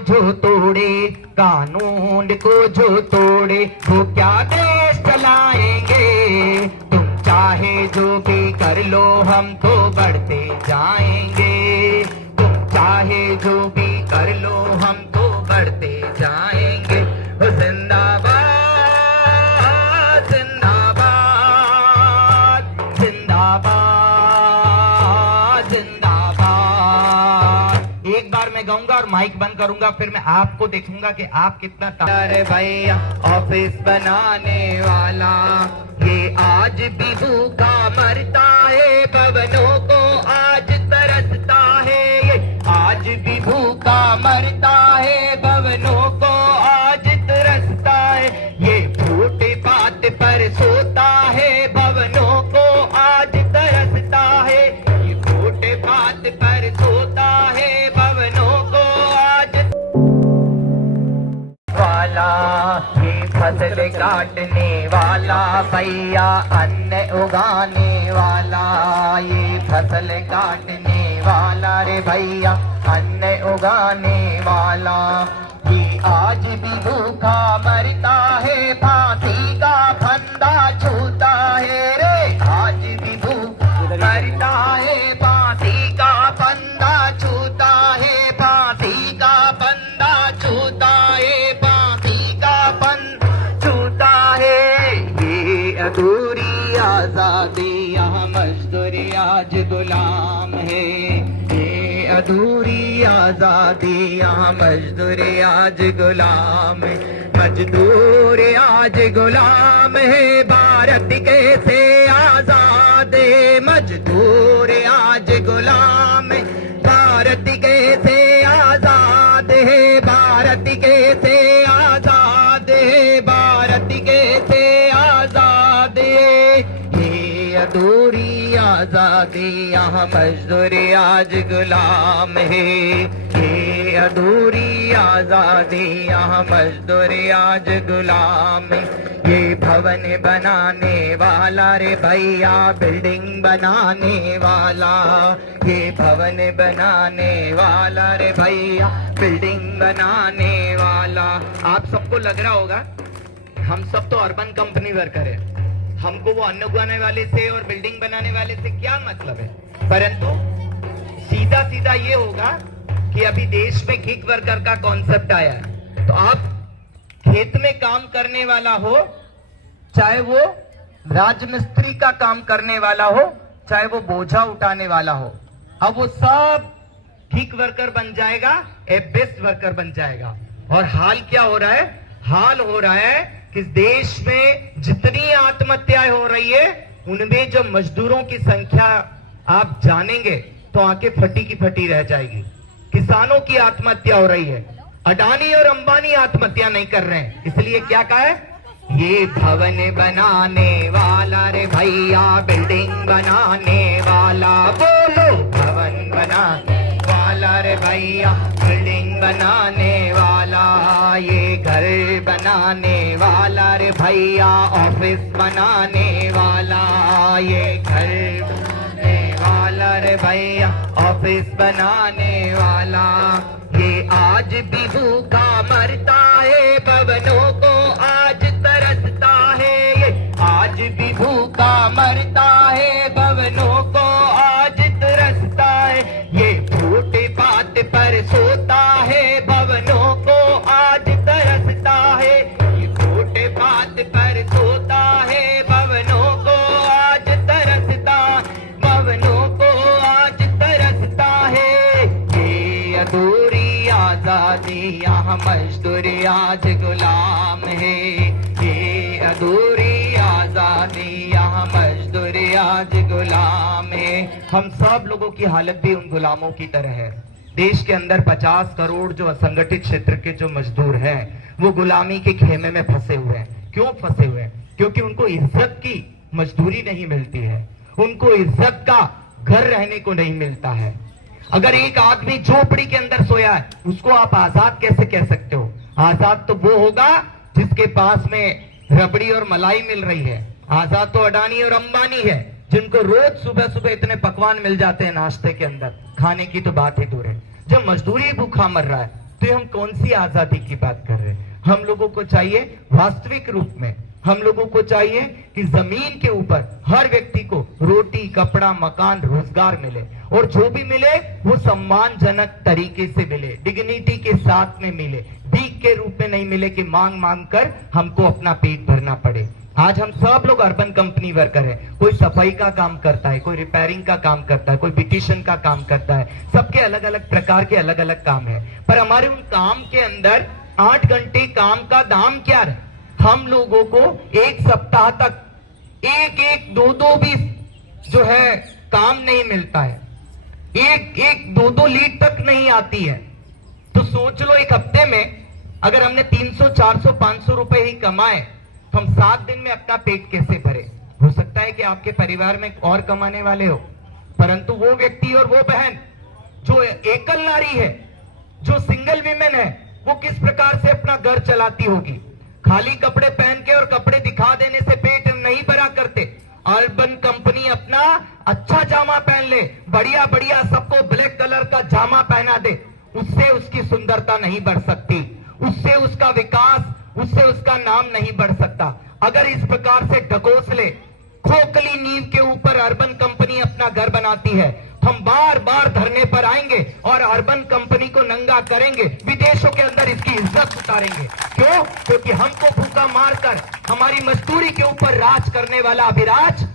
जो तोड़े, कानून को जो तोड़े, वो क्या देश चलाएंगे। तुम चाहे जो भी कर लो, हम तो बढ़ते जाएंगे। तुम चाहे जो भी कर लो, हम तो बढ़ते जाएंगे। जिंदाबाद जिंदाबाद जिंदाबाद जिंदाबाद। एक बार मैं गाऊंगा और माइक बंद करूंगा, फिर मैं आपको देखूंगा कि आप कितना। अरे भैया ऑफिस बनाने वाला, ये आज भी भूखा मरता है, भवनों को आज तरसता है। ये आज भी भूखा मरता है, भवनों को आज तरसता है। ये फुटपाथ पर सोता है, भवनों को आज तरसता है। ये फुटपाथ पर सोता है, भवनों को आज वाला। ये फसल काटने वाला भैया, अन्न उगाने वाला। ये फसल काटने वाला रे भैया, अन्न उगाने वाला। ये आज भी भूखा मरता है, फांसी का फंदा छूता है रे। आज भी भूखा मरता है, फांसी का फंदा छूता है। फांसी का फंदा छूता है, फांसी का फंदा छूता है। ये अधूरी आजादी, यहाँ मजदूर आज गुलाम है। ये अधूरी आजादी, यहाँ मजदूर आज गुलाम है। मजदूर आज गुलाम है, भारत कैसे आजाद है। मजदूर आज गुलाम है, भारत कैसे आजाद है। भारत कैसे आजाद है, भारत कैसे आजाद है। ये अधूरी आजादी, यहाँ मजदूर आज गुलाम है। ये अधूरी आजादी, यहाँ मजदूर आज गुलाम है। ये भवन बनाने वाला रे भैया, बिल्डिंग बनाने वाला। ये भवन बनाने वाला रे भैया, बिल्डिंग बनाने वाला। आप सबको लग रहा होगा हम सब तो अर्बन कंपनी वर्कर है, हमको वो अन्न उगाने वाले से और बिल्डिंग बनाने वाले से क्या मतलब है। परंतु सीधा सीधा ये होगा कि अभी देश में गिग वर्कर का कॉन्सेप्ट आया है। तो आप खेत में काम करने वाला हो, चाहे वो राजमिस्त्री का काम करने वाला हो, चाहे वो बोझा उठाने वाला हो, अब वो सब गिग वर्कर बन जाएगा, बेस्ट वर्कर बन जाएगा। और हाल क्या हो रहा है? हाल हो रहा है कि देश में जितनी आत्महत्याएं हो रही है, उनमें जो मजदूरों की संख्या आप जानेंगे तो आंखें फटी की फटी रह जाएगी। किसानों की आत्महत्या हो रही है, अडानी और अंबानी आत्महत्या नहीं कर रहे हैं। इसलिए क्या कहा है? ये भवन बनाने वाला रे भैया, बिल्डिंग बनाने वाला। बोलो भवन बनाने वाला रे भैया, बिल्डिंग बनाने वाला। ये घर बनाने वाला रे भैया, ऑफिस बनाने वाला। ये घर बनाने वाला रे भैया, ऑफिस बनाने वाला। ये आज भी भूखा मरता है, भवनों को आज तरसता है। ये आज भी भूखा मरता है, भवनों को आज तरसता है। ये फुटपाथ पर सोता है, भवनों को आज तरसता है। ये फुटपाथ पर सोता है, भवनों को आज तरसता, भवनों को आज तरसता है। ये अधूरी आजादी, यहाँ मजदूर आज गुलाम है। ये अधूरी आजादी, यहाँ मजदूर आज गुलाम है। हम सब लोगों की हालत भी उन गुलामों की तरह है। देश के अंदर 50 करोड़ जो असंगठित क्षेत्र के जो मजदूर हैं, वो गुलामी के खेमे में फंसे हुए हैं। क्यों फंसे हुए हैं? क्योंकि उनको इज्जत की मजदूरी नहीं मिलती है, उनको इज्जत का घर रहने को नहीं मिलता है। अगर एक आदमी झोपड़ी के अंदर सोया है, उसको आप आजाद कैसे कह सकते हो? आजाद तो वो होगा जिसके पास में रबड़ी और मलाई मिल रही है। आजाद तो अडानी और अंबानी है, जिनको रोज सुबह सुबह इतने पकवान मिल जाते हैं नाश्ते के अंदर, खाने की तो बात ही दूर है। जब मजदूरी भूखा मर रहा है, तो हम कौन सी आजादी की बात कर रहे हैं? हम लोगों को चाहिए वास्तविक रूप में, हम लोगों को चाहिए कि जमीन के ऊपर हर व्यक्ति को रोटी, कपड़ा, मकान, रोजगार मिले, और जो भी मिले वो सम्मानजनक तरीके से मिले, डिग्निटी के साथ में मिले, भीख के रूप में नहीं मिले कि मांग मांग कर हमको अपना पेट भरना पड़े। आज हम सब लोग अर्बन कंपनी वर्कर हैं। कोई सफाई का काम करता है, कोई रिपेयरिंग का काम करता है, कोई ब्यूटिशियन का काम करता है। सबके अलग अलग प्रकार के अलग अलग काम है, पर हमारे उन काम के अंदर 8 घंटे काम का दाम क्या है? हम लोगों को एक सप्ताह तक एक दो भी जो है काम नहीं मिलता है, एक दो लीड तक नहीं आती है। तो सोच लो, एक हफ्ते में अगर हमने 300, 400, 500 रुपए ही कमाए तो हम 7 दिन में अपना पेट कैसे भरे? हो सकता है कि आपके परिवार में और कमाने वाले हो, परंतु वो व्यक्ति और वो बहन जो एकल नारी है, जो सिंगल विमेन है, वो किस प्रकार से अपना घर चलाती होगी? खाली कपड़े पहन के और कपड़े दिखा देने से पेट नहीं भरा करते। अर्बन कंपनी अपना अच्छा जामा पहन ले, बढ़िया बढ़िया सबको ब्लैक कलर का जामा पहना दे, उससे उसकी सुंदरता नहीं बढ़ सकती, उससे उसका विकास, उससे उसका नाम नहीं बढ़ सकता। अगर इस प्रकार से ढकोसले खोखली नींव के ऊपर अर्बन कंपनी अपना घर बनाती है, तो हम बार बार धरने पर आएंगे और अर्बन कंपनी को नंगा करेंगे, विदेशों के अंदर इसकी इज्जत उतारेंगे। क्यों? क्योंकि हमको भूखा मारकर हमारी मजदूरी के ऊपर राज करने वाला अभिराज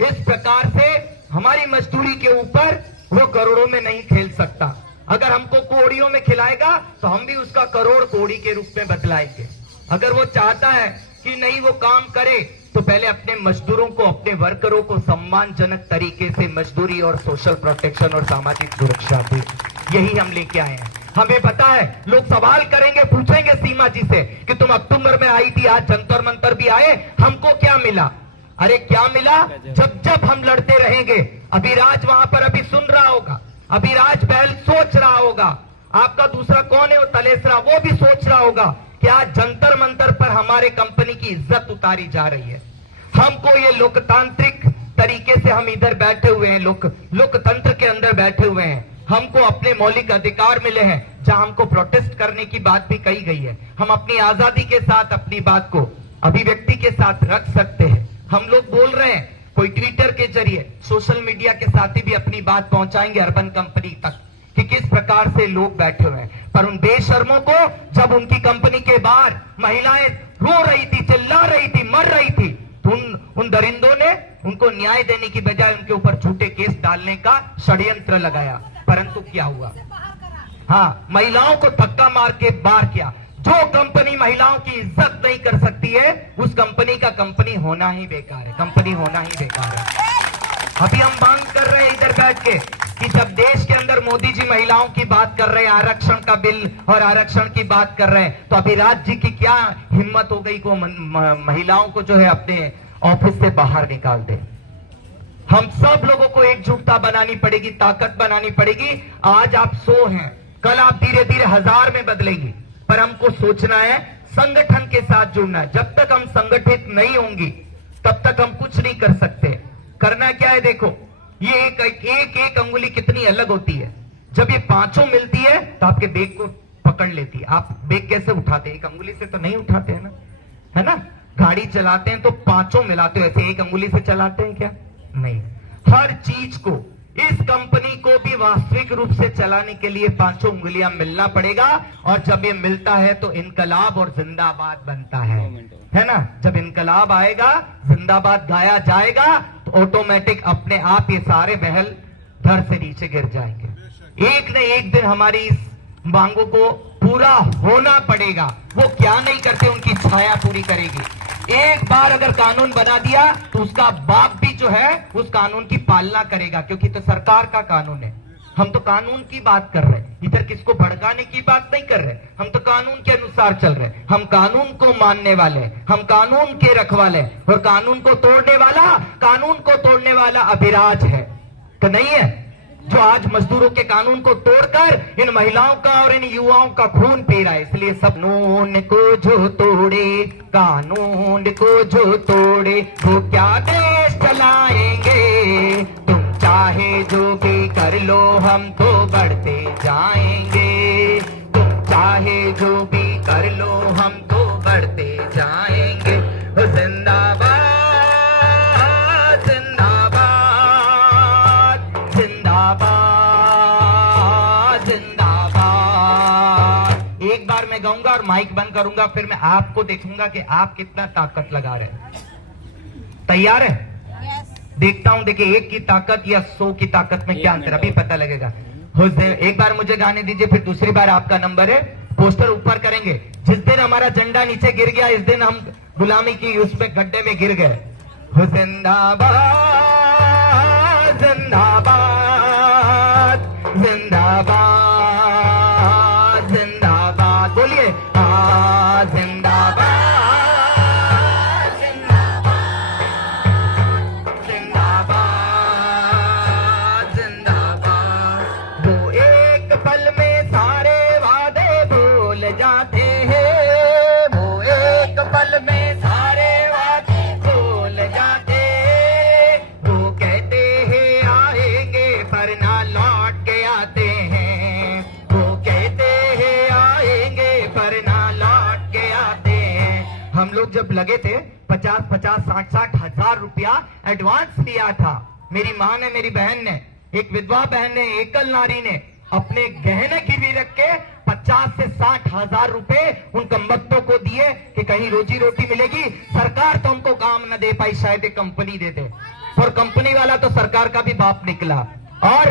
इस प्रकार से हमारी मजदूरी के ऊपर वो करोड़ों में नहीं खेल सकता। अगर हमको कोड़ियों में खिलाएगा तो हम भी उसका करोड़ कोड़ी के रूप में बदलाएंगे। अगर वो चाहता है कि नहीं वो काम करे, तो पहले अपने मजदूरों को, अपने वर्करों को सम्मानजनक तरीके से मजदूरी और सोशल प्रोटेक्शन और सामाजिक सुरक्षा दे। यही हम लेके आए हैं। हमें पता है लोग सवाल करेंगे, पूछेंगे सीमा जी से कि तुम अक्टूबर में आई थी, आज जंतर मंतर भी आए, हमको क्या मिला? अरे क्या मिला? जब जब हम लड़ते रहेंगे, अभिराज वहां पर अभी सुन रहा होगा, अभिराज बहल सोच रहा होगा, आपका दूसरा कौन है वो तलेसरा, वो भी सोच रहा होगा कि आज जंतर मंतर पर हमारे कंपनी की इज्जत उतारी जा रही है। हमको ये लोकतांत्रिक तरीके से हम इधर बैठे हुए हैं, लोकतंत्र के अंदर बैठे हुए हैं, हमको अपने मौलिक अधिकार मिले हैं, जहां हमको प्रोटेस्ट करने की बात भी कही गई है। हम अपनी आजादी के साथ अपनी बात को अभिव्यक्ति के साथ रख सकते हैं। हम लोग बोल रहे हैं, कोई ट्विटर के जरिए, सोशल मीडिया के साथ ही भी अपनी बात पहुंचाएंगे अर्बन कंपनी तक कि किस प्रकार से लोग बैठे हुए हैं। पर उन बेशर्मों को जब उनकी कंपनी के बाहर महिलाएं रो रही थी, चिल्ला रही थी, मर रही थी, तो उन दरिंदों ने उनको न्याय देने की बजाय उनके ऊपर झूठे केस डालने का षड्यंत्र लगाया। परंतु क्या हुआ? हाँ, महिलाओं को धक्का मार के बाहर किया। जो कंपनी महिलाओं की इज्जत नहीं कर सकती है, उस कंपनी का कंपनी होना ही बेकार है, कंपनी होना ही बेकार है। अभी हम मांग कर रहे हैं इधर बैठ के कि जब देश के अंदर मोदी जी महिलाओं की बात कर रहे हैं, आरक्षण का बिल और आरक्षण की बात कर रहे हैं, तो अभिराज जी की क्या हिम्मत हो गई को महिलाओं को जो है अपने ऑफिस से बाहर निकाल दे। हम सब लोगों को एकजुटता बनानी पड़ेगी, ताकत बनानी पड़ेगी। आज आप 100 हैं, कल आप धीरे धीरे 1000 में बदलेंगे, पर हमको सोचना है, संगठन के साथ जुड़ना है। जब तक हम संगठित नहीं होंगी तब तक हम कुछ नहीं कर सकते। करना क्या है, देखो ये एक अंगुली कितनी अलग होती है। जब ये पांचों मिलती है तो आपके बेग को पकड़ लेती है। आप बेग कैसे उठाते हैं? एक अंगुली से तो नहीं उठाते हैं ना, है ना? गाड़ी चलाते हैं तो पांचों मिलाते हो, ऐसे एक अंगुली से चलाते हैं क्या? नहीं। हर चीज को, इस कंपनी को भी वास्तविक रूप से चलाने के लिए पांचों उंगलियां मिलना पड़ेगा, और जब ये मिलता है तो इनकलाब और जिंदाबाद बनता है ना? जब इनकलाब आएगा, जिंदाबाद गाया जाएगा, तो ऑटोमेटिक अपने आप ये सारे महल धर से नीचे गिर जाएंगे। एक न एक दिन हमारी इस मांगों को पूरा होना पड़ेगा। वो क्या नहीं करते, उनकी छाया पूरी करेगी। एक बार अगर कानून बना दिया तो उसका बाप भी जो है उस कानून की पालना करेगा, क्योंकि तो सरकार का कानून है। हम तो कानून की बात कर रहे हैं, इधर किसको भड़काने की बात नहीं कर रहे। हम तो कानून के अनुसार चल रहे हैं। हम कानून को मानने वाले, हम कानून के रखवाले, और कानून को तोड़ने वाला अभिराज है तो नहीं है, जो आज मजदूरों के कानून को तोड़कर इन महिलाओं का और इन युवाओं का खून पी रहा है। इसलिए सब कानून को जो तोड़े, कानून को जो तोड़े, वो क्या देश चलाएंगे। तुम चाहे जो भी कर लो, हम तो बढ़ते जाएंगे। तुम चाहे जो भी कर लो हम तो बढ़ते जाएंगे। ओ जिंदाबाद जिंदाबाद जिंदाबाद जिंदाबाद। एक बार मैं गाऊंगा और माइक बंद करूंगा, फिर मैं आपको देखूंगा कि आप कितना ताकत लगा रहे हैं। तैयार है? देखता हूं, देखिए एक की ताकत या 100 की ताकत में क्या अंतर, अभी पता लगेगा। एक बार मुझे गाने दीजिए, फिर दूसरी बार आपका नंबर है। पोस्टर ऊपर करेंगे। जिस दिन हमारा झंडा नीचे गिर गया, इस दिन हम गुलामी की उसमें गड्ढे में गिर गए। जिंदाबाद जिंदाबाद जिंदाबाद जिंदाबाद। बोलिए हाँ जिंदाबाद जिंदाबाद जिंदाबाद। वो एक पल में सारे वादे भूल जाते हैं, वो एक पल में सारे वादे भूल जाते। वो कहते हैं आएंगे पर ना लौट के आते हैं, वो कहते हैं आएंगे पर ना लौट के आते हैं। हम लोग जब लगे थे 50-50, 60-60 हजार रुपया एडवांस लिया था। मेरी माँ ने, मेरी बहन ने, एक विधवा बहन ने, एकल नारी ने अपने गहने गिरवी रख के 50 से 60 हजार रुपए उन कमबख्तों को दिए कि कहीं रोजी रोटी मिलेगी। सरकार तो हमको काम न दे पाई, शायद एक कंपनी दे दे। और कंपनी वाला तो सरकार का भी बाप निकला। और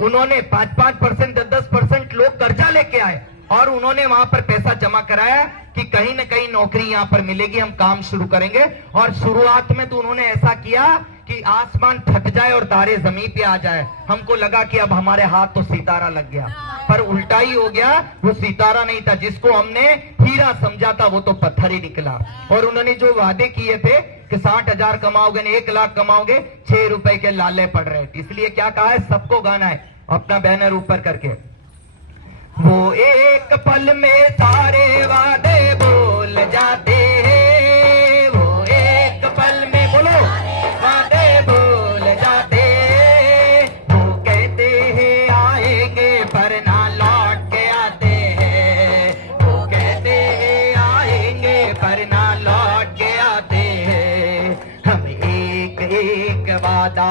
उन्होंने 5-5%, 10-10% लोग कर्जा लेके आए और उन्होंने वहां पर पैसा जमा कराया कि कहीं ना कहीं नौकरी यहां पर मिलेगी, हम काम शुरू करेंगे। और शुरुआत में तो उन्होंने ऐसा किया कि आसमान फट जाए और तारे जमीन पे आ जाए। हमको लगा कि अब हमारे हाथ तो सितारा लग गया, पर उल्टा ही हो गया। वो सितारा नहीं था, जिसको हमने हीरा समझा था वो तो पत्थर ही निकला। और उन्होंने जो वादे किए थे कि 60,000 कमाओगे, 1 लाख कमाओगे, 6 रुपए के लाले पड़ रहे थे। इसलिए क्या कहा है, सबको गाना है, अपना बैनर ऊपर करके। वो एक पल में सारे वादे भूल जाते हैं, वो एक पल में, बोलो, वादे भूल जाते। वो कहते हैं आएंगे पर ना लौट के आते हैं, वो कहते हैं आएंगे पर ना लौट के आते हैं। हम एक एक वादा,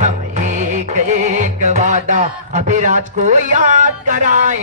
हम एक एक वादा अभिराज को याद कराएं।